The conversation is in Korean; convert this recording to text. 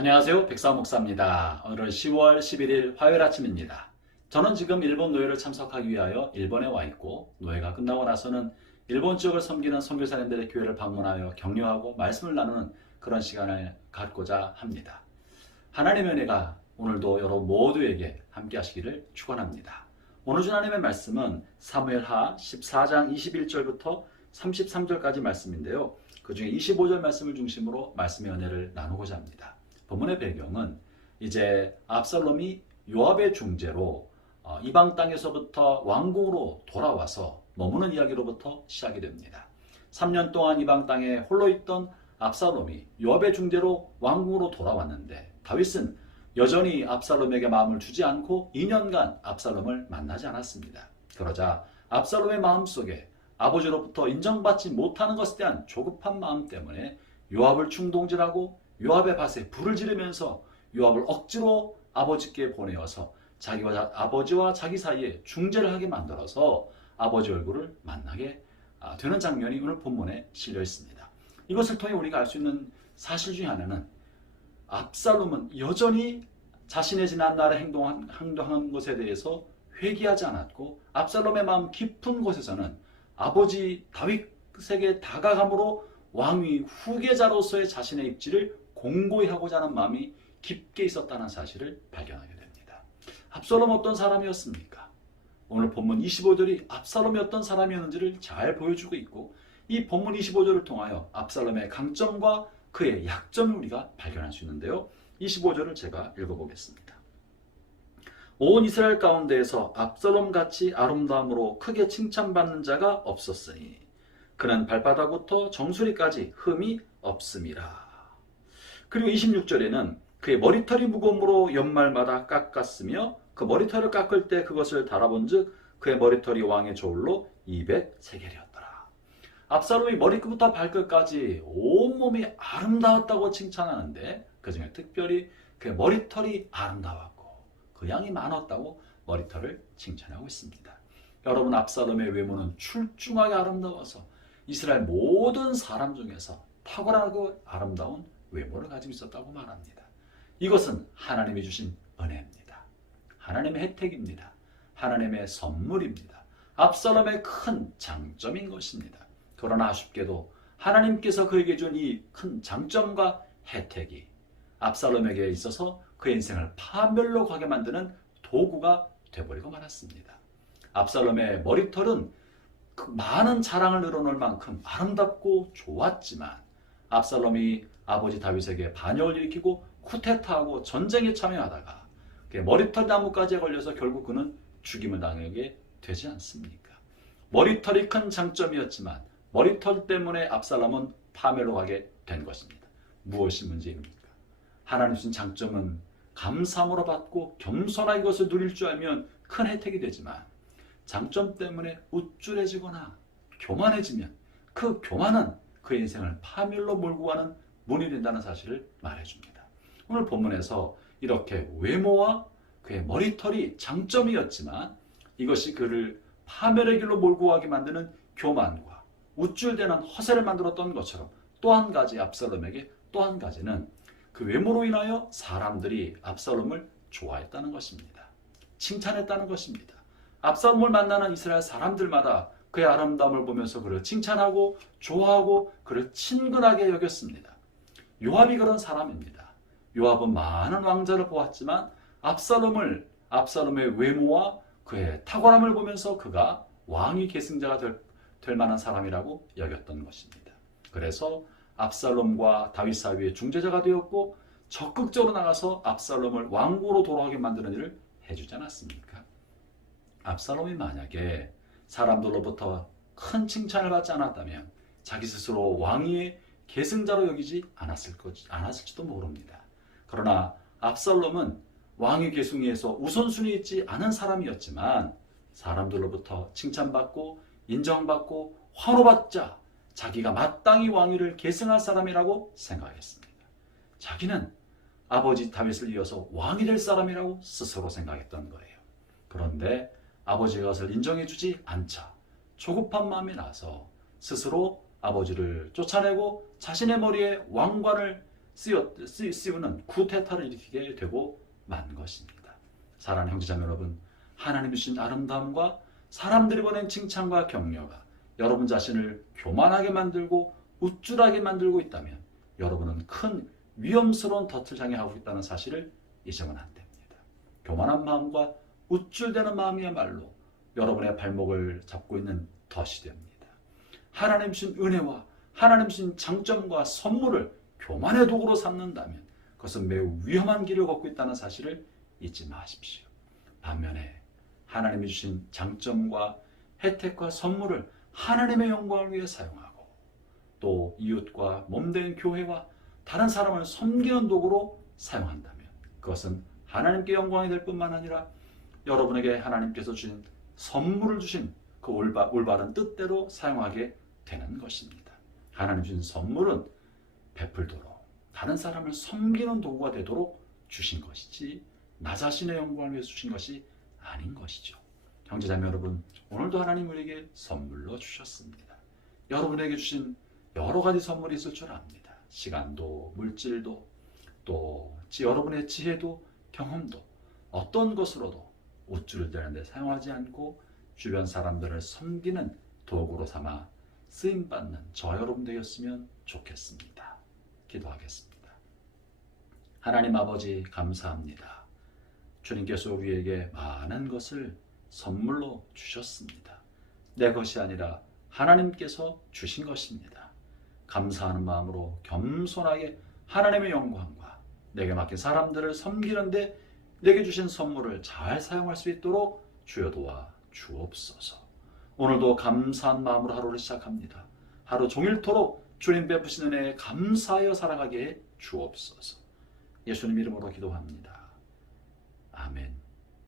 안녕하세요. 백사원 목사입니다. 오늘은 10월 11일 화요일 아침입니다. 저는 지금 일본 노예를 참석하기 위하여 일본에 와 있고, 노예가 끝나고 나서는 일본 지역을 섬기는 선교사님들의 교회를 방문하여 격려하고 말씀을 나누는 그런 시간을 갖고자 합니다. 하나님의 은혜가 오늘도 여러분 모두에게 함께 하시기를 축원합니다. 오늘 주나님의 말씀은 사무엘하 14장 21절부터 33절까지 말씀인데요. 그 중에 25절 말씀을 중심으로 말씀의 은혜를 나누고자 합니다. 본문의 배경은 이제 압살롬이 요압의 중재로 이방 땅에서부터 왕궁으로 돌아와서 머무는 이야기로부터 시작이 됩니다. 3년 동안 이방 땅에 홀로 있던 압살롬이 요압의 중재로 왕궁으로 돌아왔는데, 다윗은 여전히 압살롬에게 마음을 주지 않고 2년간 압살롬을 만나지 않았습니다. 그러자 압살롬의 마음속에 아버지로부터 인정받지 못하는 것에 대한 조급한 마음 때문에 요압을 충동질하고 요압의 밭에 불을 지르면서 요압을 억지로 아버지께 보내어서 아버지와 자기 사이에 중재를 하게 만들어서 아버지 얼굴을 만나게 되는 장면이 오늘 본문에 실려 있습니다. 이것을 통해 우리가 알 수 있는 사실 중에 하나는, 압살롬은 여전히 자신의 지난 날에 행동한 것에 대해서 회개하지 않았고, 압살롬의 마음 깊은 곳에서는 아버지 다윗에게 다가감으로 왕위 후계자로서의 자신의 입지를 공고히 하고자 하는 마음이 깊게 있었다는 사실을 발견하게 됩니다. 압살롬 어떤 사람이었습니까? 오늘 본문 25절이 압살롬이 어떤 사람이었는지를 잘 보여주고 있고, 이 본문 25절을 통하여 압살롬의 강점과 그의 약점을 우리가 발견할 수 있는데요. 25절을 제가 읽어보겠습니다. 온 이스라엘 가운데에서 압살롬같이 아름다움으로 크게 칭찬받는 자가 없었으니 그는 발바닥부터 정수리까지 흠이 없음이라. 그리고 26절에는 그의 머리털이 무거움으로 연말마다 깎았으며 그 머리털을 깎을 때 그것을 달아본 즉 그의 머리털이 왕의 저울로 200세겔이었더라. 압살롬이 머리끝부터 발끝까지 온몸이 아름다웠다고 칭찬하는데, 그 중에 특별히 그의 머리털이 아름다웠고 그 양이 많았다고 머리털을 칭찬하고 있습니다. 여러분, 압살롬의 외모는 출중하게 아름다워서 이스라엘 모든 사람 중에서 탁월하고 아름다운 외모를 가지고 있었다고 말합니다. 이것은 하나님이 주신 은혜입니다. 하나님의 혜택입니다. 하나님의 선물입니다. 압살롬의 큰 장점인 것입니다. 그러나 아쉽게도 하나님께서 그에게 준 이 큰 장점과 혜택이 압살롬에게 있어서 그의 인생을 파멸로 가게 만드는 도구가 되어버리고 말았습니다. 압살롬의 머리털은 그 많은 자랑을 늘어놓을 만큼 아름답고 좋았지만, 압살롬이 아버지 다윗에게 반역을 일으키고 쿠데타하고 전쟁에 참여하다가 머리털 나무까지 걸려서 결국 그는 죽임을 당하게 되지 않습니까? 머리털이 큰 장점이었지만 머리털 때문에 압살롬은 파멸로 가게 된 것입니다. 무엇이 문제입니까? 하나님 주신 장점은 감사함으로 받고 겸손하게 이것을 누릴 줄 알면 큰 혜택이 되지만, 장점 때문에 우쭐해지거나 교만해지면 그 교만은 그의 인생을 파멸로 몰고 가는 문이 된다는 사실을 말해줍니다. 오늘 본문에서 이렇게 외모와 그의 머리털이 장점이었지만 이것이 그를 파멸의 길로 몰고 가게 만드는 교만과 우쭐대는 허세를 만들었던 것처럼, 또 한 가지 압살롬에게 또 한 가지는 그 외모로 인하여 사람들이 압살롬을 좋아했다는 것입니다. 칭찬했다는 것입니다. 압살롬을 만나는 이스라엘 사람들마다 그의 아름다움을 보면서 그를 칭찬하고 좋아하고 그를 친근하게 여겼습니다. 요압이 그런 사람입니다. 요압은 많은 왕자를 보았지만 압살롬의 외모와 그의 탁월함을 보면서 그가 왕위 계승자가 될 만한 사람이라고 여겼던 것입니다. 그래서 압살롬과 다윗 사이의 중재자가 되었고, 적극적으로 나가서 압살롬을 왕국으로 돌아가게 만드는 일을 해주지 않았습니까? 압살롬이 만약에 사람들로부터 큰 칭찬을 받지 않았다면 자기 스스로 왕위의 계승자로 여기지 않았을지도 모릅니다. 그러나 압살롬은 왕위 계승위에서 우선순위에 있지 않은 사람이었지만 사람들로부터 칭찬받고 인정받고 환호받자 자기가 마땅히 왕위를 계승할 사람이라고 생각했습니다. 자기는 아버지 다윗을 이어서 왕이 될 사람이라고 스스로 생각했던 거예요. 그런데 아버지가 그것을 인정해주지 않자 조급한 마음이 나서 스스로 아버지를 쫓아내고 자신의 머리에 왕관을 씌우는 쿠데타를 일으키게 되고 만 것입니다. 사랑하는 형제자매 여러분, 하나님 주신 아름다움과 사람들이 보낸 칭찬과 격려가 여러분 자신을 교만하게 만들고 우쭐하게 만들고 있다면 여러분은 큰 위험스러운 덫을 향해 가고 있다는 사실을 잊으면 안 됩니다. 교만한 마음과 우쭐대는 마음이야말로 여러분의 발목을 잡고 있는 덫이 됩니다. 하나님 주신 은혜와 하나님 주신 장점과 선물을 교만의 도구로 삼는다면 그것은 매우 위험한 길을 걷고 있다는 사실을 잊지 마십시오. 반면에 하나님이 주신 장점과 혜택과 선물을 하나님의 영광을 위해 사용하고 또 이웃과 몸된 교회와 다른 사람을 섬기는 도구로 사용한다면 그것은 하나님께 영광이 될 뿐만 아니라 여러분에게 하나님께서 주신 선물을 주신 그 올바른 뜻대로 사용하게 되는 것입니다. 하나님 주신 선물은 베풀도록 다른 사람을 섬기는 도구가 되도록 주신 것이지 나 자신의 영광을 위해서 주신 것이 아닌 것이죠. 형제자매 여러분, 오늘도 하나님 우리에게 선물로 주셨습니다. 여러분에게 주신 여러 가지 선물이 있을 줄 압니다. 시간도 물질도 또 여러분의 지혜도 경험도 어떤 것으로도 우쭐을 대는 데 사용하지 않고 주변 사람들을 섬기는 도구로 삼아 쓰임받는 저 여러분 되었으면 좋겠습니다. 기도하겠습니다. 하나님 아버지 감사합니다. 주님께서 우리에게 많은 것을 선물로 주셨습니다. 내 것이 아니라 하나님께서 주신 것입니다. 감사하는 마음으로 겸손하게 하나님의 영광과 내게 맡긴 사람들을 섬기는데 내게 주신 선물을 잘 사용할 수 있도록 주여 도와 주옵소서. 오늘도 감사한 마음으로 하루를 시작합니다. 하루 종일토록 주님 베푸신 은혜에 감사하여 살아가게 해 주옵소서. 예수님 이름으로 기도합니다. 아멘.